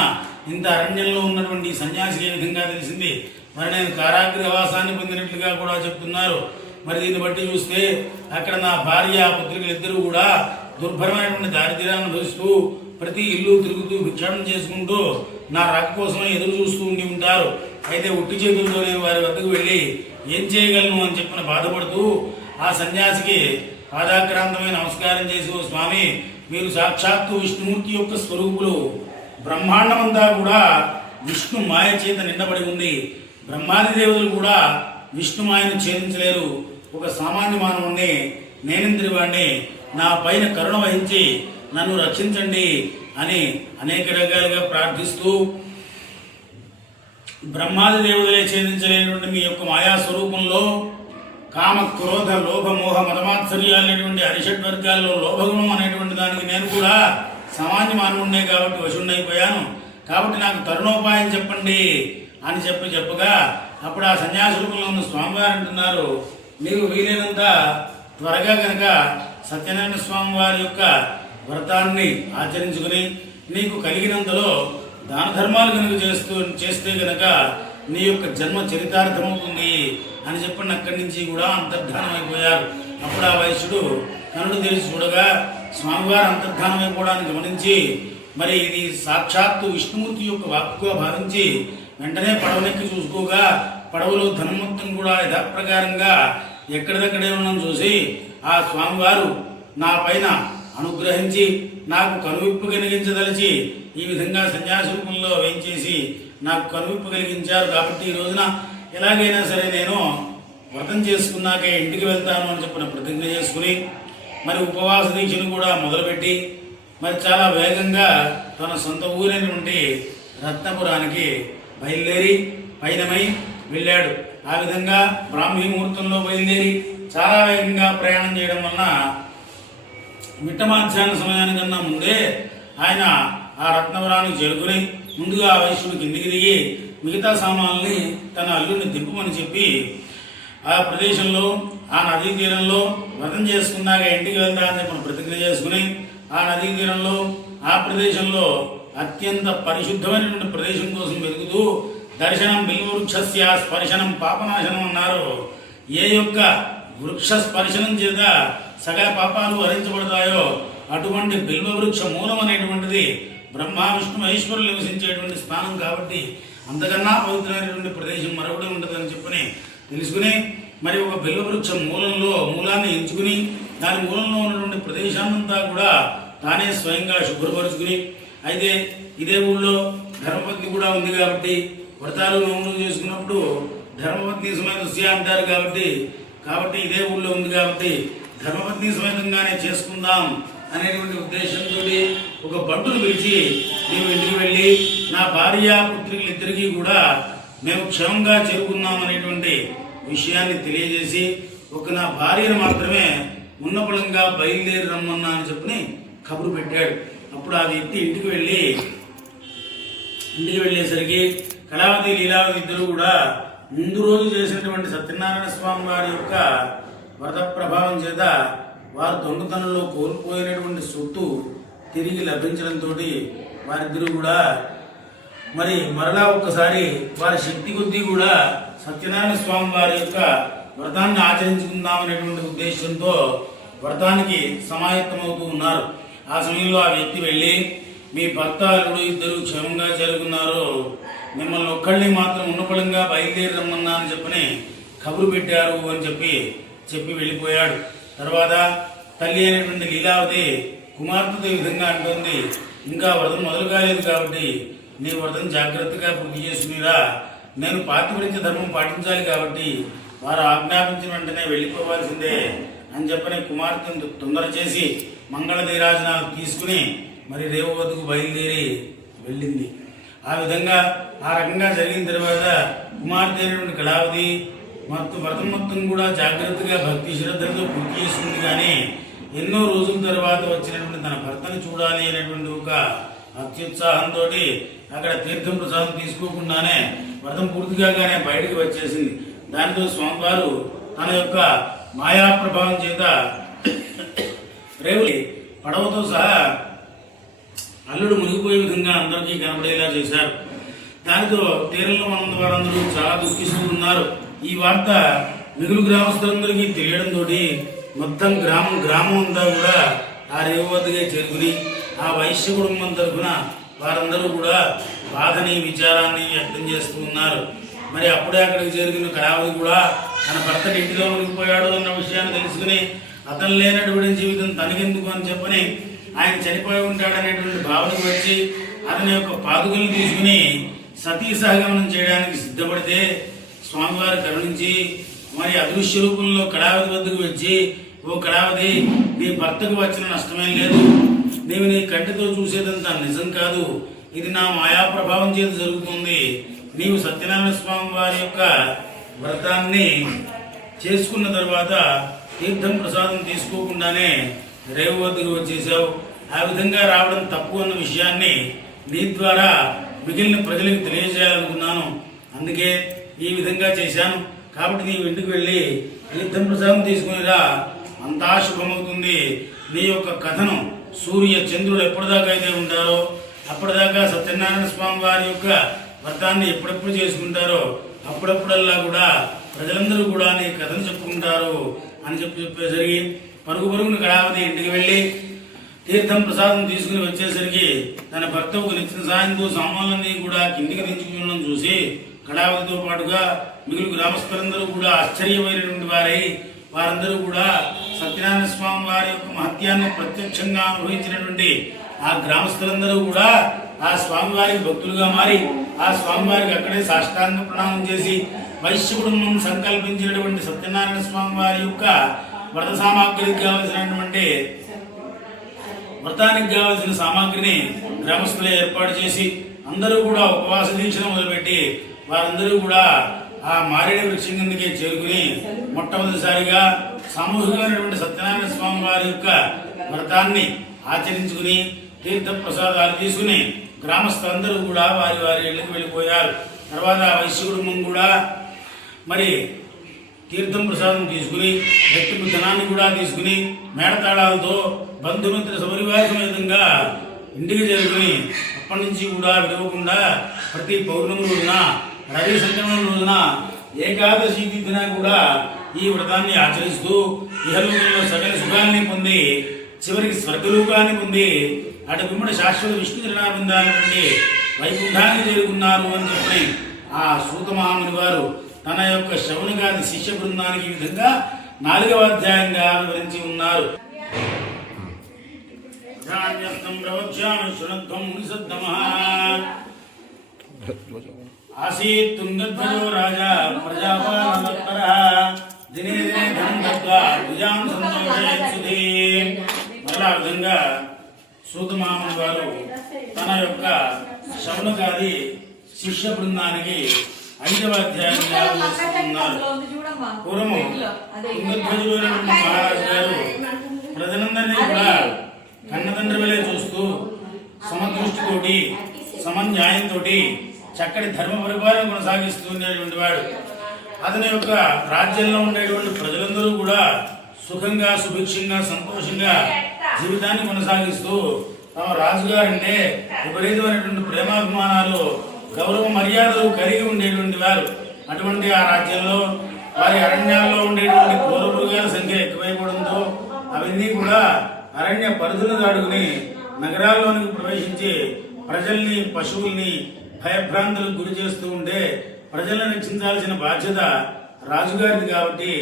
ఇంత అరణ్యంలో ఉన్నటువంటి సన్యాసి ఏ విధంగా తెలిసింది. మరి నేను కారాగ్రహవాసాన్ని పొందినట్లుగా కూడా చెప్తున్నారు. మరి దీన్ని బట్టి చూస్తే అక్కడ నా భార్య పుత్రికలు ఇద్దరు కూడా దుర్భరమైనటువంటి దారిద్ర్యాన్ని అనుభవిస్తూ ప్రతి ఇల్లు తిరుగుతూ భిక్షాటం చేసుకుంటూ నా రాక కోసం ఎదురు చూస్తూ ఉండి ఉంటారు. అయితే ఉట్టి చేతులతో నేను వారి వద్దకు వెళ్ళి ఏం చేయగలను అని చెప్పిన బాధపడుతూ ఆ సన్యాసికి పాదాక్రాంతమైన నమస్కారం చేసి, ఓ స్వామి, మీరు సాక్షాత్తు విష్ణుమూర్తి యొక్క స్వరూపులు, బ్రహ్మాండమంతా కూడా విష్ణు మాయ చేత నిండబడి ఉంది. బ్రహ్మాది దేవతలు కూడా విష్ణు మాయను ఛేదించలేరు. ఒక సామాన్య మానవుణ్ణి, నేనేంద్రి వాణ్ణి, నా పైన కరుణ వహించి నన్ను రక్షించండి అని అనేక రకాలుగా ప్రార్థిస్తూ బ్రహ్మాది దేవతలే ఛేదించలేనటువంటి మీ యొక్క మాయా స్వరూపంలో కామ, క్రోధ, లోభ, మోహ, మతమాత్సర్యాలనేటువంటి అరిషడ్ వర్గాల్లో లోభగుణం అనేటువంటి దానికి నేను కూడా సామాన్య మానవుడినే కాబట్టి వశుణ్ణైపోయాను. కాబట్టి నాకు తరుణోపాయం చెప్పండి అని చెప్పగా అప్పుడు ఆ సన్యాసి రూపంలో ఉన్న స్వామివారు అంటున్నారు, నీవు వీలైనంత త్వరగా కనుక సత్యనారాయణ స్వామి వారి యొక్క వ్రతాన్ని ఆచరించుకుని నీకు కలిగినంతలో దాన ధర్మాలు కనుక చేస్తే కనుక నీ యొక్క జన్మ చరితార్థమవుతుంది అని చెప్పిన అక్కడి నుంచి కూడా అంతర్ధానం అయిపోయారు. అప్పుడు ఆ వైశ్యుడు కనుడు తెరిచి చూడగా స్వామివారు అంతర్ధానం అయిపోవడాన్ని గమనించి మరి ఇది సాక్షాత్తు విష్ణుమూర్తి యొక్క వాక్కుగా భావించి వెంటనే పడవనెక్కి చూసుకోగా పడవలో ధనం మొత్తం కూడా యథాప్రకారంగా ఎక్కడిదక్కడే ఉన్నాను చూసి ఆ స్వామివారు నా పైన అనుగ్రహించి నాకు కనువిప్పు కలిగించదలిచి ఈ విధంగా సన్యాసి రూపంలో వేయించేసి నాకు కనువిప్పు కలిగించారు. కాబట్టి ఈ రోజున ఎలాగైనా సరే నేను వ్రతం చేసుకున్నాకే ఇంటికి వెళ్తాను అని చెప్పిన ప్రతిజ్ఞ చేసుకుని మరి ఉపవాస దీక్షను కూడా మొదలుపెట్టి మరి చాలా వేగంగా తన సొంత ఊరైనటువంటి రత్నపురానికి బయలుదేరి పయనమై వెళ్ళాడు. ఆ విధంగా బ్రాహ్మీ ముహూర్తంలో బయలుదేరి చాలా వేగంగా ప్రయాణం చేయడం వలన మిట్ట మధ్యాహ్న సమయానికన్నా ముందే ఆయన ఆ రత్నపురానికి చేరుకుని ముందుగా ఆ వైశ్యుడు కిందికి దిగి మిగతా సామాన్లని తన అల్లుడిని దింపమని చెప్పి ఆ ప్రదేశంలో ఆ నదీ తీరంలో వ్రతం చేసుకున్నాక ఇంటికి వెళ్తా అని చెప్పి ప్రతిజ్ఞ చేసుకుని ఆ నదీ తీరంలో ఆ ప్రదేశంలో అత్యంత పరిశుద్ధమైనటువంటి ప్రదేశం కోసం వెతుకుతూ దర్శనం బిల్వవృక్షస్య స్పర్శనం పాపనాశనం అన్నారు. ఏ యొక్క వృక్ష స్పర్శనం చేత సకల పాపాలు హరించబడతాయో అటువంటి బిల్వవృక్ష మూలం అనేటువంటిది బ్రహ్మ విష్ణు మహేశ్వరులు నివసించేటువంటి స్థానం కాబట్టి అంతకన్నా పవిత్రమైనటువంటి ప్రదేశం మరొకటి ఉండదని చెప్పని తెలుసుకుని మరి ఒక బిల్వవృక్షం మూలాన్ని ఎంచుకుని దాని మూలంలో ఉన్నటువంటి ప్రదేశాన్నంతా కూడా తానే స్వయంగా శుభ్రపరుచుకుని అయితే ఇదే ఊళ్ళో ధర్మపత్ని కూడా ఉంది కాబట్టి వ్రతాలు నోములు చేసుకున్నప్పుడు ధర్మపత్ని సమేత అంటారు కాబట్టి ఇదే ఊళ్ళో ఉంది కాబట్టి ధర్మపత్ని సమేతంగానే చేసుకుందాం అనేటువంటి ఉద్దేశంతో ఒక బంటును పిలిచి నీవు ఇంటికి వెళ్ళి నా భార్య పుత్రికలు ఇద్దరికీ కూడా మేము క్షేమంగా చేరుకున్నాం అనేటువంటి విషయాన్ని తెలియజేసి ఒక నా భార్యను మాత్రమే ఉన్నపళంగా బయలుదేరి రమ్మన్నా అని చెప్పని కబురు పెట్టాడు. అప్పుడు ఆ వ్యక్తి ఇంటికి వెళ్ళేసరికి కళావతి లీలావతి ఇద్దరు కూడా ముందు రోజు చేసినటువంటి సత్యనారాయణ స్వామి వారి యొక్క వ్రత ప్రభావం చేత వారు దొంగతనంలో కోల్పోయినటువంటి సొత్తు తిరిగి లభించడంతో వారిద్దరూ కూడా మరి మరలా ఒక్కసారి వారి శక్తి కొద్దీ కూడా సత్యనారాయణ స్వామి వారి యొక్క వ్రతాన్ని ఆచరించుకుందామనేటువంటి ఉద్దేశంతో వ్రతానికి సమాయత్తమవుతూ ఉన్నారు. ఆ సమయంలో ఆ వ్యక్తి వెళ్ళి మీ భర్త అల్లుడు ఇద్దరు క్షేమంగా చేరుకున్నారు, మిమ్మల్ని ఒక్కళ్ళని మాత్రం ఉన్నపళంగా బయలుదేరి రమ్మన్నా అని చెప్పని కబురు పెట్టారు అని చెప్పి వెళ్ళిపోయాడు. తర్వాత తల్లి అయినటువంటి లీలావతి కుమార్తెతో ఈ విధంగా అంటుంది, ఇంకా వ్రతం మొదలు కాలేదు కాబట్టి నీ వ్రతం జాగ్రత్తగా పూర్తి చేసుకునిరా, నేను పాతివ్రత్య ధర్మం పాటించాలి కాబట్టి వారు ఆజ్ఞాపించిన వెంటనే వెళ్ళిపోవాల్సిందే అని చెప్పని కుమార్తెను తొందర చేసి మంగళ నీరాజనాలు తీసుకుని మరి రేవు వద్దకు బయలుదేరి వెళ్ళింది. ఆ విధంగా ఆ రకంగా జరిగిన తర్వాత కుమార్తె అయినటువంటి కళావతి వ్రతం మొత్తం కూడా జాగ్రత్తగా భక్తి శ్రద్ధలతో పూర్తి చేసుకుంది. కానీ ఎన్నో రోజుల తర్వాత వచ్చినటువంటి తన భర్తను చూడాలి అనేటువంటి ఒక అత్యుత్సాహంతో అక్కడ తీర్థం ప్రసాదం తీసుకోకుండానే వ్రతం పూర్తి కాగానే బయటికి వచ్చేసింది. దానితో స్వామివారు తన యొక్క మాయా ప్రభావం చేత రేవులి పడవతో సహా అల్లుడు మునిగిపోయే విధంగా అందరికీ కనబడేలా చేశారు. దానితో తీరంలో ఉన్న వారందరూ చాలా దుఃఖిస్తూ ఉన్నారు. ఈ వార్త మిగులు గ్రామస్తులందరికీ తెలియడంతో మొత్తం గ్రామం అంతా కూడా ఆ రేవు వద్దకే చేరుకుని ఆ వైశ్య కుటుంబం తరఫున వారందరూ కూడా బాధని విచారాన్ని వ్యక్తం చేస్తూ ఉన్నారు. మరి అప్పుడే అక్కడికి చేరుకున్న కళావతి కూడా తన భర్తని ఇంటిలో మునిగిపోయాడు అన్న విషయాన్ని తెలుసుకుని అతను లేనటువంటి జీవితం తనకెందుకు అని చెప్పని ఆయన చనిపోయి ఉంటాడనేటువంటి భావనకు వచ్చి అతని యొక్క పాదుకలను తీసుకుని సతీ సహగమనం చేయడానికి సిద్ధపడితే స్వామివారు కరుణించి మరి అదృశ్య రూపంలో కళావతి వద్దకు వచ్చి, ఓ కళావతి, నీ భర్తకు వచ్చిన నష్టమేం లేదు. నీవు నీ కంటితో చూసేదంతా నిజం కాదు, ఇది నా మాయా ప్రభావం చేత జరుగుతుంది. నీవు సత్యనారాయణ స్వామి వారి యొక్క వ్రతాన్ని చేసుకున్న తర్వాత తీర్థం ప్రసాదం తీసుకోకుండానే రేవు వద్దకు వచ్చేసావు. ఆ విధంగా రావడం తప్పు అన్న విషయాన్ని నీ ద్వారా మిగిలిన ప్రజలకు తెలియజేయాలనుకున్నాను. అందుకే ఈ విధంగా చేశాను. కాబట్టి నీవు ఇంటికి వెళ్ళి తీర్థం ప్రసాదం తీసుకునిరా, అంతా శుభమవుతుంది. నీ యొక్క కథను సూర్య చంద్రుడు ఎప్పటిదాకా అయితే ఉంటారో అప్పటిదాకా సత్యనారాయణ స్వామి వారి యొక్క వ్రతాన్ని ఎప్పుడెప్పుడు చేసుకుంటారో అప్పుడప్పుడల్లా కూడా ప్రజలందరూ కూడా నీ కథను చెప్పుకుంటారు అని చెప్పేసరికి పరుగున కళావతి ఇంటికి వెళ్ళి తీర్థం ప్రసాదం తీసుకుని వచ్చేసరికి తన భర్త ఒక నిత్య సాయంతో సామాన్లన్నీ కూడా కిందికి దించుకుని చూసి కళావతితో పాటుగా మిగులు గ్రామస్తులందరూ కూడా ఆశ్చర్యమైనటువంటి వారై వారందరూ కూడా సత్యనారాయణ స్వామి వారి యొక్క మహత్యాన్ని ప్రత్యక్షంగా అనుభవించినటువంటి ఆ గ్రామస్తులందరూ కూడా ఆ స్వామివారికి భక్తులుగా మారి ఆ స్వామివారికి అక్కడే సాష్టాంగ ప్రణామం చేసి వైశ్య కుటుంబం సంకల్పించినటువంటి సత్యనారాయణ స్వామి వారి యొక్క వ్రత సామాగ్రికి కావలసినటువంటి వ్రతానికి కావలసిన సామాగ్రిని గ్రామస్తులే ఏర్పాటు చేసి అందరూ కూడా ఉపవాస దీక్షను మొదలుపెట్టి వారందరూ కూడా ఆ మారేడు వృక్షం కిందకే చేరుకుని మొట్టమొదటిసారిగా సామూహికమైనటువంటి సత్యనారాయణ స్వామి వారి యొక్క వ్రతాన్ని ఆచరించుకుని తీర్థ ప్రసాదాలు తీసుకుని గ్రామస్తులందరూ కూడా వారి వారి ఇళ్లకు వెళ్ళిపోయారు. తర్వాత వైశ్య కుటుంబం కూడా మరి తీర్థం ప్రసాదం తీసుకుని వ్యక్తిపు ధనాన్ని కూడా తీసుకుని మేడతాళాలతో బంధుమిత్ర సపరివార సమేతంగా ఇంటికి చేరుకుని అప్పటి నుంచి కూడా విడవకుండా ప్రతి పౌర్ణమి రోజున రవి సంక్రమణ రోజున ఏకాదశి తిథిన కూడా ఈ వ్రతాన్ని ఆచరిస్తూ ఇహలోకంలో సకల సుఖాన్ని పొంది చివరికి స్వర్గలోకాన్ని పొంది అటు పిమ్మడి శాశ్వత విష్ణు చరణాబృందాల నుండి వైకుంఠాన్ని చేరుకున్నారు అని చెప్పి ఆ సూత మహాముని వారు తన యొక్క శౌనగాది శిష్య బృందానికి ఈ విధంగా 4వ అధ్యాయంగా వివరించి ఉన్నారు. ఆసీత్ తుంగధ్వజో రాజా ప్రజాపాలనతత్పరః దినే దినే ధనం దత్వా విజాం సంతోషయత్సుధీ. మరలా విధంగా సూత మహాముని వారు తన యొక్క శౌనగాది శిష్య బృందానికి 5వ అధ్యాయంగా ఉన్నారు. పూర్వము తుంగధ్వజుడైనటువంటి మహారాజు గారు ప్రజలందరినీ కూడా కన్నతండ్రి వలె చూస్తూ సమదృష్టితోటి సమన్యాయంతో చక్కటి ధర్మ పరిపాలన కొనసాగిస్తూ ఉండేటువంటి వాడు. అతని యొక్క రాజ్యంలో ఉండేటువంటి ప్రజలందరూ కూడా సుఖంగా సుభిక్షంగా సంతోషంగా జీవితాన్ని కొనసాగిస్తూ తమ రాజుగారంటే విపరీతమైనటువంటి ప్రేమాభిమానాలు గౌరవ మర్యాదలు కలిగి ఉండేటువంటి వారు. అటువంటి ఆ రాజ్యంలో వారి అరణ్యాల్లో ఉండేటువంటి క్రూర మృగాల సంఖ్య ఎక్కువైపోవడంతో అవన్నీ కూడా అరణ్య పరిధులు దాటుకుని నగరాల్లోనికి ప్రవేశించి ప్రజల్ని పశువుల్ని భయభ్రాంతులకు గురి చేస్తూ ఉంటే ప్రజలను రక్షించాల్సిన బాధ్యత రాజుగారిది. కాబట్టి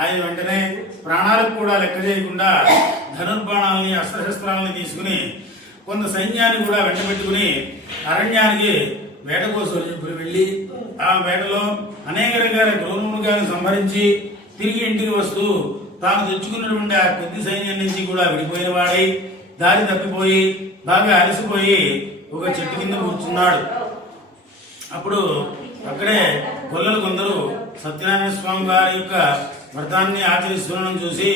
ఆయన వెంటనే ప్రాణాలకు కూడా లెక్క చేయకుండా ధనుర్బాణాలని అస్త్రశస్త్రాలని తీసుకుని కొంత సైన్యాన్ని కూడా వెంటబెట్టుకుని అరణ్యానికి వేట కోసం వెళ్ళి ఆ వేటలో అనేక రకాల క్రూరమృగాలను సంహరించి తిరిగి ఇంటికి వస్తూ తాను తెచ్చుకున్నటువంటి ఆ కొద్ది సైన్యం నుంచి కూడా విడిపోయిన వాడై దారి తప్పిపోయి బాగా అలసిపోయి ఒక చెట్టు కింద కూర్చున్నాడు. అప్పుడు అక్కడే గొల్లలు కొందరు సత్యనారాయణ స్వామి వారి యొక్క వ్రతాన్ని ఆచరిస్తున్నాను చూసి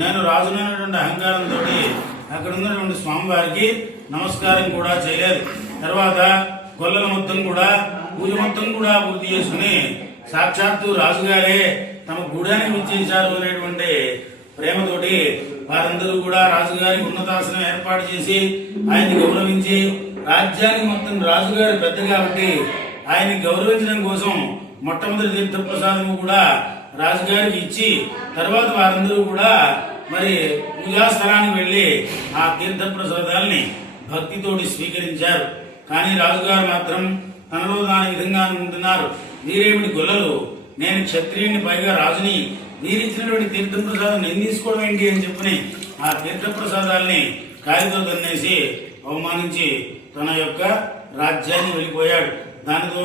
నేను రాజునైనటువంటి అహంకారంతో అక్కడ ఉన్నటువంటి స్వామివారికి నమస్కారం కూడా చేయలేదు. తర్వాత గొల్లల మొత్తం కూడా పూజ మొత్తం కూడా పూర్తి చేసుకుని సాక్షాత్తు రాజుగారే తమ గూడానికి విచ్చేశారు అనేటువంటి ప్రేమతోటి వారందరూ కూడా రాజుగారికి ఉన్నతాసనం ఏర్పాటు చేసి ఆయన్ని గౌరవించి రాజ్యానికి మొత్తం రాజుగారి పెద్ద కాబట్టి ఆయన్ని గౌరవించడం కోసం మొట్టమొదటి తీర్థ ప్రసాదము కూడా రాజుగారికి ఇచ్చి తర్వాత వారందరూ కూడా మరి పూజా స్థలానికి వెళ్ళి ఆ తీర్థ ప్రసాదాలని భక్తితోటి స్వీకరించారు. కానీ రాజుగారు మాత్రం తనలో దాని విధంగా అనుకుంటున్నారు, వీరేమిటి గొల్లలు, నేను క్షత్రియుని పైగా రాజుని, వీరిచ్చినటువంటి తీర్థ ప్రసాదం నేను తీసుకోవడం ఏంటి అని చెప్పని ఆ తీర్థ ప్రసాదాలని కాలితో తన్నేసి అవమానించి తన యొక్క రాజ్యాన్ని వెళ్ళిపోయాడు. దానితో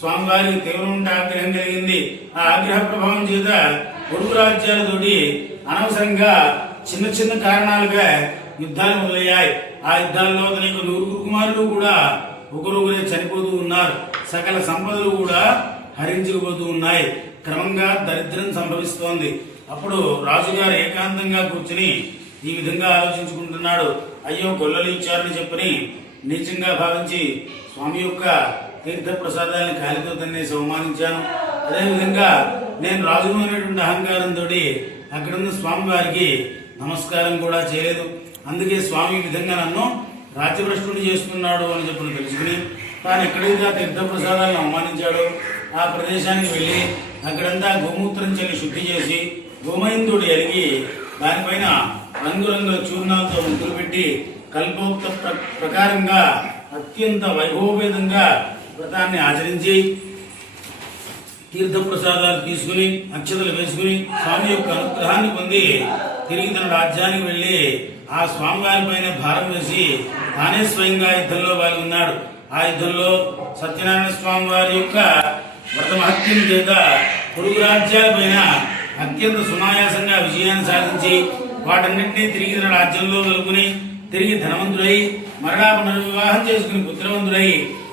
స్వామివారికి తీవ్రమైన ఆగ్రహం కలిగింది. ఆ ఆగ్రహ ప్రభావం చేత పొరుగు రాజ్యాలతోటి అనవసరంగా చిన్న చిన్న కారణాలుగా యుద్ధాలు మొదలయ్యాయి. ఆ యుద్ధాల్లో తన యొక్క 9 కుమారులు కూడా ఒకరొకరే చనిపోతూ ఉన్నారు. సకల సంపదలు కూడా హరించుకుపోతూ ఉన్నాయి. క్రమంగా దరిద్రం సంభవిస్తోంది. అప్పుడు రాజుగారు ఏకాంతంగా కూర్చుని ఈ విధంగా ఆలోచించుకుంటున్నాడు. అయ్యో, గొల్లలు ఇచ్చారని చెప్పని నీచంగా భావించి స్వామి యొక్క తీర్థ ప్రసాదాన్ని కాలితో తన్నేసి అవమానించాను. అదేవిధంగా నేను రాజును అనేటువంటి అహంకారంతో అక్కడున్న స్వామి వారికి నమస్కారం కూడా చేయలేదు. అందుకే స్వామి ఈ విధంగా నన్ను రాజ్యభ్రష్టుని చేస్తున్నాడు అని చెప్పి తెలుసుకుని తాను ఎక్కడైతే ఆ తీర్థ ప్రసాదాలను అవమానించాడో ఆ ప్రదేశానికి వెళ్ళి అక్కడంతా గోమూత్రం చల్లి శుద్ధి చేసి గోమయంతుడు ఎరిగి దానిపైన రంగురంగుల చూర్ణాలతో ముగ్గులు పెట్టి కల్పోక్త ప్రకారంగా అత్యంత వైభవపేతంగా వ్రతాన్ని ఆచరించి తీర్థ ప్రసాదాలు తీసుకుని అక్షతలు వేసుకుని స్వామి యొక్క అనుగ్రహాన్ని పొంది తిరిగి తన రాజ్యానికి వెళ్ళి ఆ స్వామివారి పైన భారం వేసి తానే స్వయంగా యుద్ధంలో పాల్గొన్నాడు. ఆ యుద్ధంలో సత్యనారాయణ స్వామి వారి యొక్క వ్రత మహత్యం చేత పొరుగు రాజ్యాలపైన అత్యంత సునాయాసంగా విజయాన్ని సాధించి వాటన్నింటినీ తిరిగి తన రాజ్యంలో కలుపుకుని తిరిగి ధనవంతుడై మరణా పునర్వివాహం చేసుకుని పుత్రవంతుడై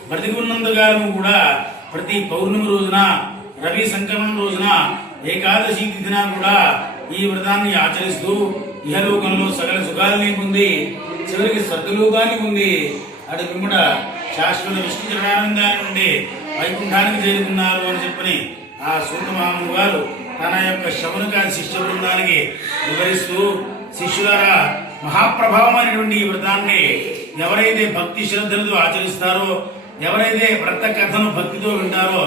బ్రతికి ఉన్నంతకాలము కూడా ప్రతి పౌర్ణమి రోజున, రవి సంక్రమణం రోజున, ఏకాదశి తిథిన కూడా ఈ వ్రతాన్ని ఆచరిస్తూ ఇహలోకంలో సకల సుఖాలని పొంది చివరికి స్వర్గలోకాన్ని పొంది అటు పిమ్మట శాశ్వత విష్ణు చరణానందాన్ని నుండి వైకుంఠానికి చేరుకున్నారు అని చెప్పని ఆ సూత మహాముని గారు తన యొక్క శౌనకాది శిష్య బృందానికి వివరిస్తూ, శిష్యులారా, మహాప్రభావమైనటువంటి ఈ వ్రతాన్ని ఎవరైతే భక్తి శ్రద్ధలతో ఆచరిస్తారో, ఎవరైతే వ్రత కథను భక్తితో వింటారో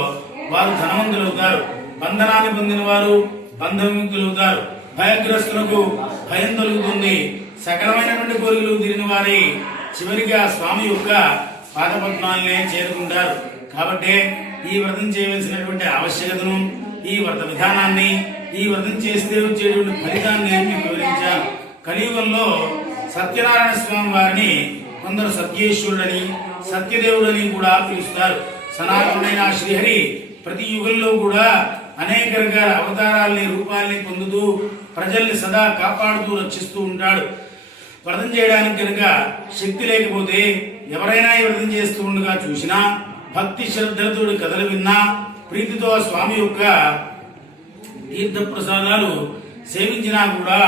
వారు ధనవంతులవుతారు. బంధనాన్ని పొందిన వారు బంధవిముక్తులవుతారు. భయగ్రస్తులకు భయం తొలుగుతుంది. సకలమైనటువంటి కోరికలు తీరిన వారి చివరిగా స్వామి యొక్క పాదపద్మాలనే చేరుకుంటారు. కాబట్టి ఈ వ్రతం చేయవలసినటువంటి ఆవశ్యకతను, ఈ వ్రత విధానాన్ని, ఈ వ్రతం చేస్తే వచ్చేటువంటి ఫలితాన్ని మీకు వివరించాను. కలియుగంలో సత్యనారాయణ స్వామి వారిని కొందరు సత్యేశ్వరుడని, సత్యదేవుడని కూడా పిలుస్తారు. సనాతనుడైన శ్రీహరి ప్రతి యుగంలో కూడా అనేక రకాల అవతారాల్ని, రూపాల్ని పొందుతూ ప్రజల్ని సదా కాపాడుతూ రక్షిస్తూ ఉంటాడు. వ్రతం చేయడానికి కనుక శక్తి లేకపోతే ఎవరైనా ఈ వ్రతం చేస్తూ ఉండగా చూసినా, భక్తి శ్రద్ధలతో కథలు విన్నా, ప్రీతితో స్వామి యొక్క తీర్థ ప్రసాదాలు సేవించినా కూడా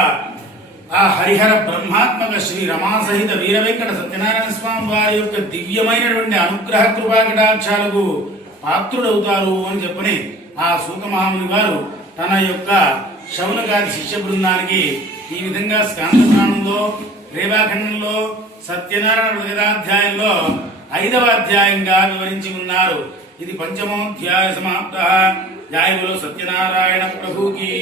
ఆ హరిహర బ్రహ్మాత్మక శ్రీ రమాసహిత వీర వెంకట సత్యనారాయణ స్వామి వారి యొక్క దివ్యమైనటువంటి అనుగ్రహ కృపా కటాక్షాలకు పాత్రుడవుతారు అని చెప్పని ఆ సూత మహాముని గారు తన యొక్క శౌనకాది శిష్య బృందానికి ఈ విధంగా స్కాంద పురాణంలో, రేవాఖండంలో, సత్యనారాయణ వ్రతాధ్యాయంలో 5వ అధ్యాయంగా వివరించి ఉన్నారు. ఇది 5వ అధ్యాయ సమాప్త. జయ బోలో సత్యనారాయణ ప్రభుకి.